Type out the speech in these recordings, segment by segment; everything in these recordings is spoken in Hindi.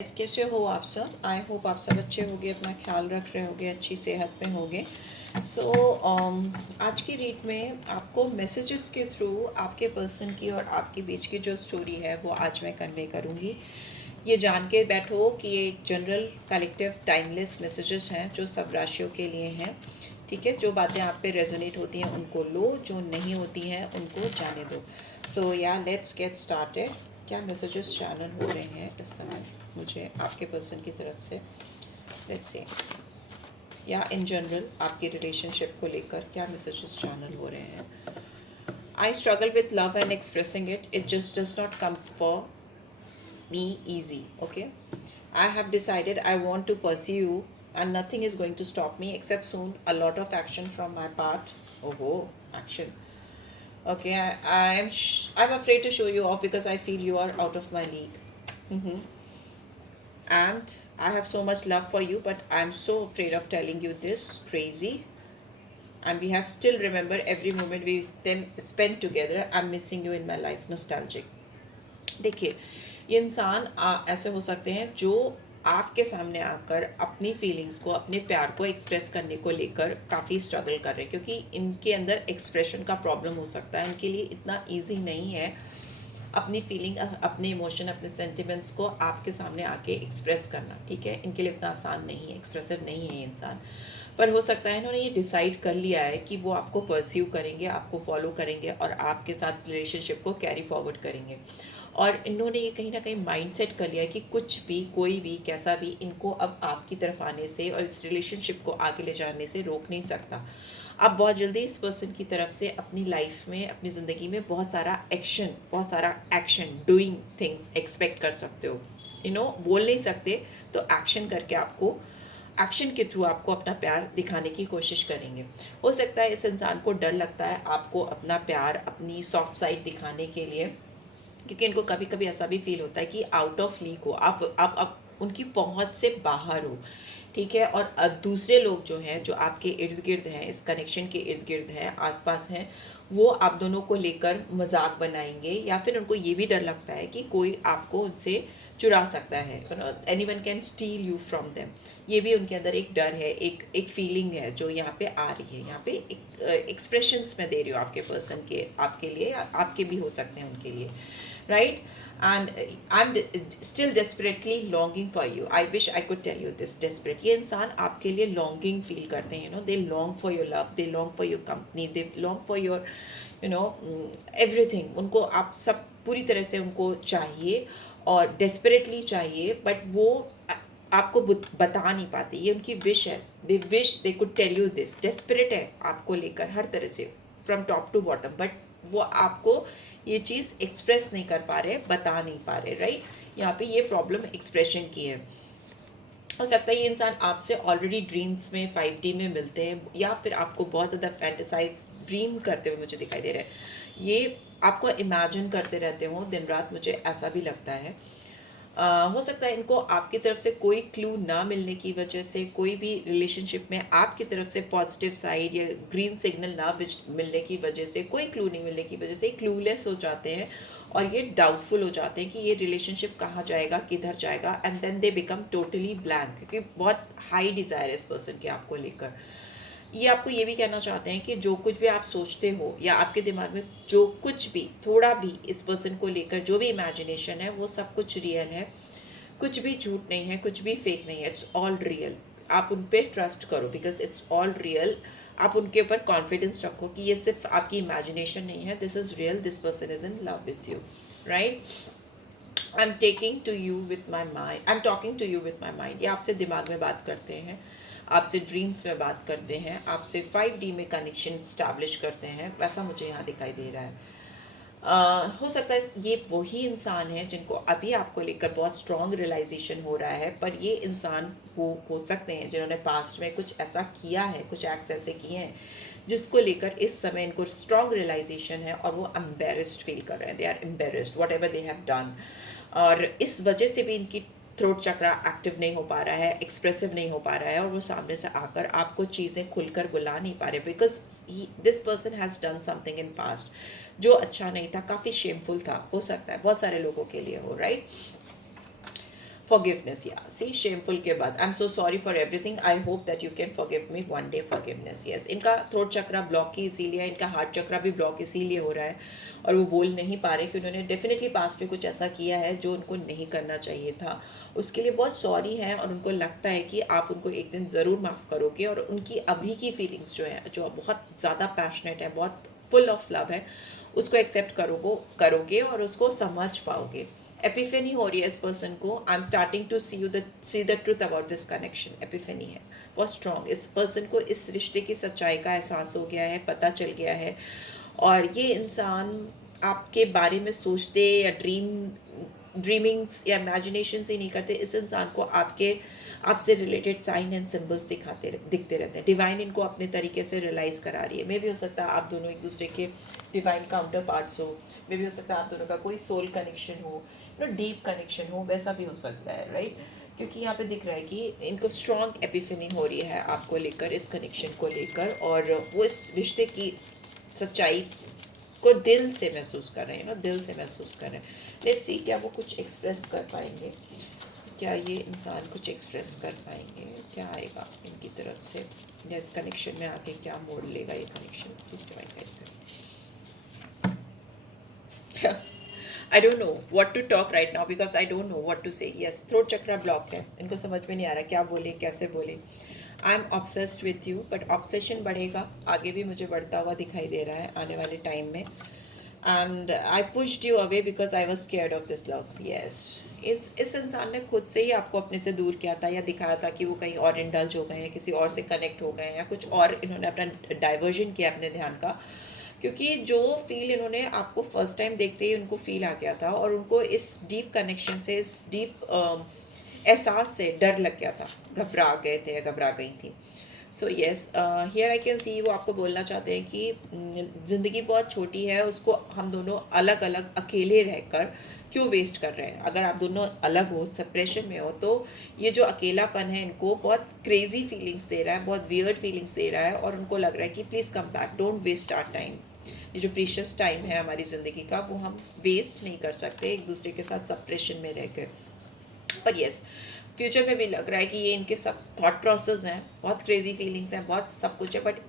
कैसे हो आप सब? आई होप आप सब अच्छे होंगे, अपना ख्याल रख रहे होंगे, अच्छी सेहत में होंगे। आज की रीड में आपको मैसेजेस के थ्रू आपके पर्सन की और आपके बीच की जो स्टोरी है वो आज मैं कन्वे करूँगी। ये जान के बैठो कि ये एक जनरल कलेक्टिव टाइमलेस मैसेजेस हैं जो सब राशियों के लिए हैं। ठीक है, जो बातें आप पे रेजोनेट होती हैं उनको लो, जो नहीं होती हैं उनको जाने दो। सो या लेट्स गेट स्टार्टेड। क्या मैसेजेस चैनल हो रहे हैं इस समय मुझे आपके पर्सन की तरफ से? Let's see. या इन जनरल आपकी रिलेशनशिप को लेकर क्या मैसेजेस चैनल हो रहे हैं? I struggle with love and expressing it, it just does not come for me easy. Okay, I have decided I want to pursue you and nothing is going to stop me except soon a lot of action from my part. Oh, action. Okay, I'm afraid to show you off because I feel you are out of my league. Mm-hmm. And I have so much love for you, but I'm so afraid of telling you this. Crazy. And we have still remember every moment we spent together. I'm missing you in my life. Nostalgic. देखिए, ये इंसान ऐसे हो सकते हैं जो आपके सामने आकर अपनी फीलिंग्स को, अपने प्यार को एक्सप्रेस करने को लेकर काफ़ी स्ट्रगल कर रहे हैं, क्योंकि इनके अंदर एक्सप्रेशन का प्रॉब्लम हो सकता है। इनके लिए इतना इजी नहीं है अपनी फीलिंग, अपने इमोशन, अपने सेंटिमेंट्स को आपके सामने आके एक्सप्रेस करना। ठीक है, इनके लिए इतना आसान नहीं है, एक्सप्रेसिव नहीं है ये इंसान। पर हो सकता है इन्होंने ये डिसाइड कर लिया है कि वो आपको परस्यू करेंगे, आपको फॉलो करेंगे और आपके साथ रिलेशनशिप को कैरी फॉरवर्ड करेंगे। और इन्होंने ये कहीं ना कहीं माइंड सेट कर लिया है कि कुछ भी, कोई भी, कैसा भी इनको अब आपकी तरफ आने से और इस रिलेशनशिप को आगे ले जाने से रोक नहीं सकता। आप बहुत जल्दी इस पर्सन की तरफ से अपनी लाइफ में, अपनी ज़िंदगी में बहुत सारा एक्शन, बहुत सारा एक्शन, डूइंग थिंग्स एक्सपेक्ट कर सकते हो। बोल नहीं सकते तो एक्शन करके आपको, एक्शन के थ्रू आपको अपना प्यार दिखाने की कोशिश करेंगे। हो सकता है इस इंसान को डर लगता है आपको अपना प्यार, अपनी सॉफ्ट साइड दिखाने के लिए, क्योंकि इनको कभी कभी ऐसा भी फील होता है कि आउट ऑफ लीग हो, आप उनकी पहुंच से बाहर हो। ठीक है, और दूसरे लोग जो हैं, जो आपके इर्द गिर्द हैं, इस कनेक्शन के इर्द गिर्द हैं, आसपास हैं, वो आप दोनों को लेकर मजाक बनाएंगे, या फिर उनको ये भी डर लगता है कि कोई आपको उनसे चुरा सकता है, anyone can still you from them. ये भी उनके अंदर एक डर है, एक फीलिंग है जो यहाँ पे आ रही है। यहाँ पे एक एक्सप्रेशंस मैं दे रही हूँ आपके पर्सन के, आपके लिए, आपके भी हो सकते हैं उनके लिए, right? And I'm still desperately longing for you. I wish I could tell you this. Desperate, ये इंसान आपके लिए longing feel करते हैं, they long for your love, they long for your company, they long for your everything. उनको आप सब पूरी तरह से उनको चाहिए और desperately चाहिए, but वो आपको बता नहीं पाते। ये उनकी विश है, they wish they could tell you this. Desperate है आपको लेकर हर तरह से, from top to bottom, but वो आपको ये चीज़ एक्सप्रेस नहीं कर पा रहे, बता नहीं पा रहे, राइट? यहाँ पे ये प्रॉब्लम एक्सप्रेशन की है। हो सकता है ये इंसान आपसे ऑलरेडी ड्रीम्स में 5D में मिलते हैं, या फिर आपको बहुत ज़्यादा फैंटेसाइज ड्रीम करते हुए मुझे दिखाई दे रहा है। ये आपको इमेजिन करते रहते हो दिन रात, मुझे ऐसा भी लगता है। हो सकता है इनको आपकी तरफ से कोई क्लू ना मिलने की वजह से, कोई भी रिलेशनशिप में आपकी तरफ से पॉजिटिव साइड या ग्रीन सिग्नल ना मिलने की वजह से, कोई क्लू नहीं मिलने की वजह से क्लूलेस हो जाते हैं और ये डाउटफुल हो जाते हैं कि ये रिलेशनशिप कहाँ जाएगा, किधर जाएगा, and then they become totally blank, क्योंकि बहुत हाई डिज़ायर है इस पर्सन के आपको लेकर। ये आपको ये भी कहना चाहते हैं कि जो कुछ भी आप सोचते हो या आपके दिमाग में जो कुछ भी, थोड़ा भी इस पर्सन को लेकर जो भी इमेजिनेशन है, वो सब कुछ रियल है, कुछ भी झूठ नहीं है, कुछ भी फेक नहीं है, इट्स ऑल रियल। आप उन पर ट्रस्ट करो बिकॉज इट्स ऑल रियल। आप उनके ऊपर कॉन्फिडेंस रखो कि ये सिर्फ आपकी इमेजिनेशन नहीं है, this is real, this person is in love with you, right? I am taking to you with my mind, I am talking to you with my mind. ये आपसे दिमाग में बात करते हैं, आपसे ड्रीम्स में बात करते हैं, आपसे 5D में कनेक्शन स्टैब्लिश करते हैं, वैसा मुझे यहाँ दिखाई दे रहा है। हो सकता है ये वही इंसान है जिनको अभी आपको लेकर बहुत स्ट्रॉन्ग रियलाइजेशन हो रहा है, पर ये इंसान हो सकते हैं जिन्होंने पास्ट में कुछ ऐसा किया है, कुछ एक्ट्स ऐसे किए हैं जिसको लेकर इस समय इनको स्ट्रॉन्ग रियलाइजेशन है और वो एम्बेरस्ड फील कर रहे हैं। They are embarrassed whatever they have done, और इस वजह से भी इनकी थ्रोट चक्रा एक्टिव नहीं हो पा रहा है, एक्सप्रेसिव नहीं हो पा रहा है, और वो सामने से आकर आपको चीज़ें खुलकर बुला नहीं पा रहे, because this person has done something in past जो अच्छा नहीं था, काफ़ी शेमफुल था। हो सकता है बहुत सारे लोगों के लिए हो, right? forgiveness, yeah, see, shameful के बाद I'm so sorry for everything, I hope that you can forgive me one day, forgiveness, yes. इनका थ्रोट चक्रा ब्लॉक ही इसीलिए, इनका हार्ट चक्रा भी ब्लॉक इसीलिए हो रहा है और वो बोल नहीं पा रहे कि उन्होंने डेफिनेटली पास्ट में कुछ ऐसा किया है जो उनको नहीं करना चाहिए था। उसके लिए बहुत सॉरी है और उनको लगता है कि आप उनको एक दिन ज़रूर माफ़ करोगे और उनकी अभी की फीलिंग्स जो है, जो बहुत ज़्यादा पैशनेट है, बहुत फुल ऑफ लव है, उसको एक्सेप्ट करोगे और उसको समझ पाओगे। एपिफेनी हो रही है इस पर्सन को, I am starting to see the truth about this connection. Epiphany है बहुत स्ट्रॉन्ग, इस पर्सन को इस रिश्ते की सच्चाई का एहसास हो गया है, पता चल गया है और ये इंसान आपके बारे में सोचते या ड्रीमिंग्स या इमेजिनेशन ही नहीं करते। इस इंसान को आपसे रिलेटेड साइन एंड सिंबल्स दिखते रहते हैं। डिवाइन इनको अपने तरीके से रियलाइज़ करा रही है। मे भी हो सकता है आप दोनों एक दूसरे के डिवाइन काउंटर पार्ट्स हो, मे भी हो सकता है आप दोनों का कोई सोल कनेक्शन हो, डीप कनेक्शन हो, वैसा भी हो सकता है, राइट। क्योंकि यहाँ पे दिख रहा है कि इनको स्ट्रॉन्ग एपिफेनी हो रही है आपको लेकर, इस कनेक्शन को लेकर, और वो इस रिश्ते की सच्चाई को दिल से महसूस कर रहे हैं ना, दिल से महसूस कर रहे हैं। लेट्स सी क्या वो कुछ एक्सप्रेस कर पाएंगे, क्या ये इंसान कुछ एक्सप्रेस कर पाएंगे, क्या आएगा इनकी तरफ से, या इस कनेक्शन में आके क्या मोड़ लेगा ये connection. Please divine guide. I don't know what to talk right now because I don't know what to say. Yes, throat chakra block है, इनको समझ में नहीं आ रहा क्या बोले, कैसे बोले। I am obsessed with you, but obsession बढ़ेगा, आगे भी मुझे बढ़ता हुआ दिखाई दे रहा है आने वाले टाइम में। And I pushed you away because I was scared of this love. Yes, इस इंसान ने खुद से ही आपको अपने से दूर किया था या दिखाया था कि वो कहीं और इंडल्ज हो गए हैं, किसी और से कनेक्ट हो गए हैं, या कुछ और इन्होंने अपना डाइवर्जन किया अपने ध्यान का। क्योंकि जो फील इन्होंने आपको फर्स्ट टाइम देखते ही उनको फील आ गया था और उनको इस डीप कनेक्शन से, इस डीप एहसास से डर लग गया था, घबरा गए थे या घबरा गई थी। So yes, here I can see वो आपको बोलना चाहते हैं कि ज़िंदगी बहुत छोटी है, उसको हम दोनों अलग अलग अकेले रहकर क्यों वेस्ट कर रहे हैं। अगर आप दोनों अलग हो, सेपरेशन में हो, तो ये जो अकेलापन है इनको बहुत क्रेजी फीलिंग्स दे रहा है, बहुत वियर्ड फीलिंग्स दे रहा है और उनको लग रहा है कि please come back, don't waste our time. ये जो प्रीशियस टाइम है हमारी ज़िंदगी का, वो हम वेस्ट नहीं कर सकते एक दूसरे के साथ सेपरेशन में रह कर। और यस, फ्यूचर में भी लग रहा है कि ये इनके सब थॉट प्रोसेस हैं, बहुत क्रेजी फीलिंग्स हैं, बहुत सब कुछ है, but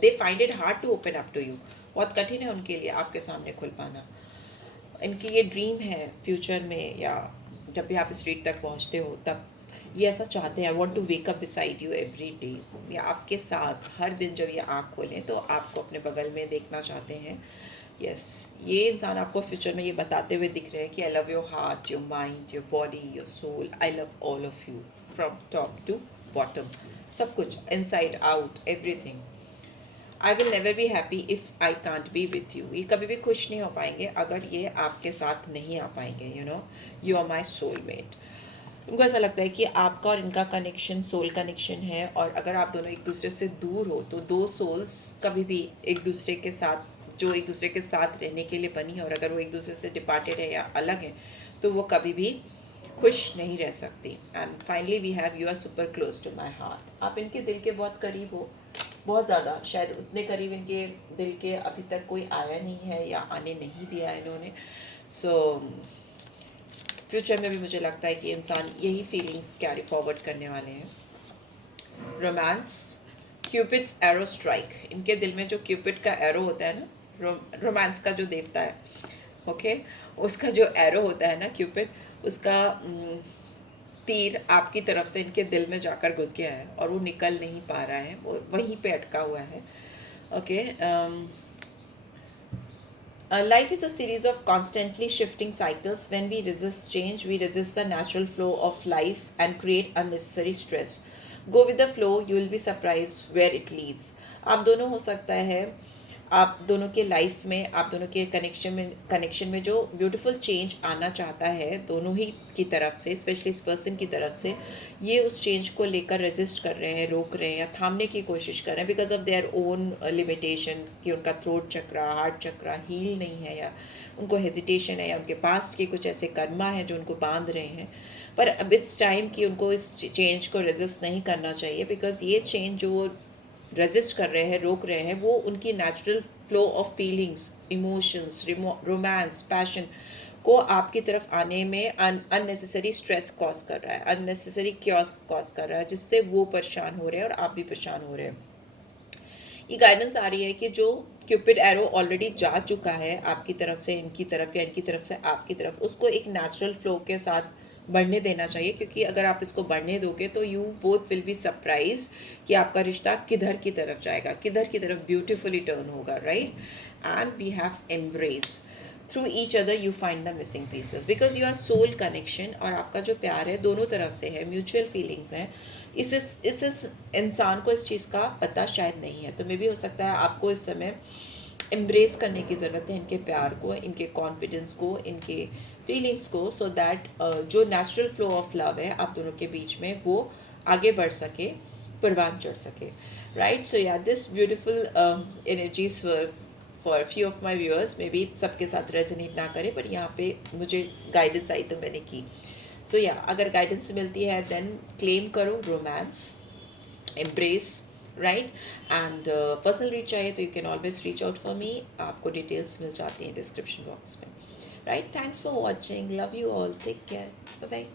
they find it hard to open up to you. बहुत कठिन है उनके लिए आपके सामने खुल पाना। इनकी ये ड्रीम है फ्यूचर में, या जब भी आप स्ट्रीट तक पहुंचते हो तब ये ऐसा चाहते हैं, I want to wake up beside you every day, या आपके साथ हर दिन जब ये आँख खोलें तो आपको अपने बगल में देखना चाहते हैं। यस, ये इंसान आपको फ्यूचर में ये बताते हुए दिख रहे हैं कि I love your heart, your mind, your body, your soul, I love all of you from top to bottom, सब कुछ, inside out, everything. I will never be happy if I can't be with you, ये कभी भी खुश नहीं हो पाएंगे अगर ये आपके साथ नहीं आ पाएंगे। You are my soulmate. उनको ऐसा लगता है कि आपका और इनका कनेक्शन सोल कनेक्शन है, और अगर आप दोनों एक दूसरे से दूर हो तो दो सोल्स कभी भी एक दूसरे के साथ, जो एक दूसरे के साथ रहने के लिए बनी है, और अगर वो एक दूसरे से डिपार्टेड है या अलग है तो वो कभी भी खुश नहीं रह सकती। And finally we have, you are super close to my heart. आप इनके दिल के बहुत करीब हो, बहुत ज़्यादा, शायद उतने करीब इनके दिल के अभी तक कोई आया नहीं है या आने नहीं दिया इन्होंने। सो फ्यूचर में भी मुझे लगता है कि इंसान यही फीलिंग्स कैरी फॉरवर्ड करने वाले हैं। रोमांस, क्यूपिड्स एरो स्ट्राइक, इनके दिल में जो क्यूपिड का एरो होता है ना, रोमांस का जो देवता है, ओके, उसका जो एरो होता है ना क्यूपिड, उसका तीर आपकी तरफ से इनके दिल में जाकर घुस गया है और वो निकल नहीं पा रहा है, वो वहीं पे अटका हुआ है। Okay, life is a series of constantly shifting cycles. When we resist change, we resist the natural flow of life and create unnecessary stress. Go with the flow, you will be surprised where it leads. आप दोनों हो सकता है, आप दोनों के लाइफ में, आप दोनों के कनेक्शन में जो ब्यूटीफुल चेंज आना चाहता है दोनों ही की तरफ से, स्पेशली इस पर्सन की तरफ से, ये उस चेंज को लेकर रेजिस्ट कर रहे हैं, रोक रहे हैं या थामने की कोशिश कर रहे हैं because of their own limitation, कि उनका थ्रोट चक्रा, हार्ट चक्रा हील नहीं है, या उनको हेजिटेशन है, या उनके पास्ट के कुछ ऐसे कर्मा हैं जो उनको बांध रहे हैं। पर अब इट्स टाइम कि उनको इस चेंज को रेजिस्ट नहीं करना चाहिए, बिकॉज ये चेंज जो रेजिस्ट कर रहे हैं, रोक रहे हैं, वो उनकी natural flow of feelings, emotions, romance, passion को आपकी तरफ आने में अननेसेसरी स्ट्रेस कॉज कर रहा है, अननेसेसरी क्योस कॉज कर रहा है, जिससे वो परेशान हो रहे हैं और आप भी परेशान हो रहे हैं। ये गाइडेंस आ रही है कि जो क्यूपिड एरो ऑलरेडी जा चुका है आपकी तरफ से इनकी तरफ या इनकी तरफ से आपकी तरफ, उसको एक नेचुरल फ्लो के साथ बढ़ने देना चाहिए, क्योंकि अगर आप इसको बढ़ने दोगे तो you both will be surprise कि आपका रिश्ता किधर की तरफ जाएगा, किधर की तरफ ब्यूटिफुली टर्न होगा, right. And we have embrace through each other, you find the missing pieces, because you are soul connection, और आपका जो प्यार है दोनों तरफ से है, म्यूचुअल फीलिंग्स हैं। इस इंसान को इस चीज़ का पता शायद नहीं है, तो मे भी हो सकता है आपको इस समय एम्ब्रेस करने की ज़रूरत है इनके प्यार को, इनके कॉन्फिडेंस को, इनके फीलिंग्स को, सो दैट जो नेचुरल फ्लो ऑफ लव है आप दोनों के बीच में वो आगे बढ़ सके, परवान चढ़ सके, राइट। सो या this beautiful energies for few of my viewers, may be सबके साथ रेजोनेट ना करे, पर यहाँ पे मुझे गाइडेंस आई तो मैंने की। सो या अगर गाइडेंस मिलती है देन क्लेम करो romance, embrace, right. And personal reach चाहिए तो you can always reach out for me, आपको डिटेल्स मिल जाती हैं डिस्क्रिप्शन बॉक्स में, right. Thanks for watching, love you all, take care, bye bye.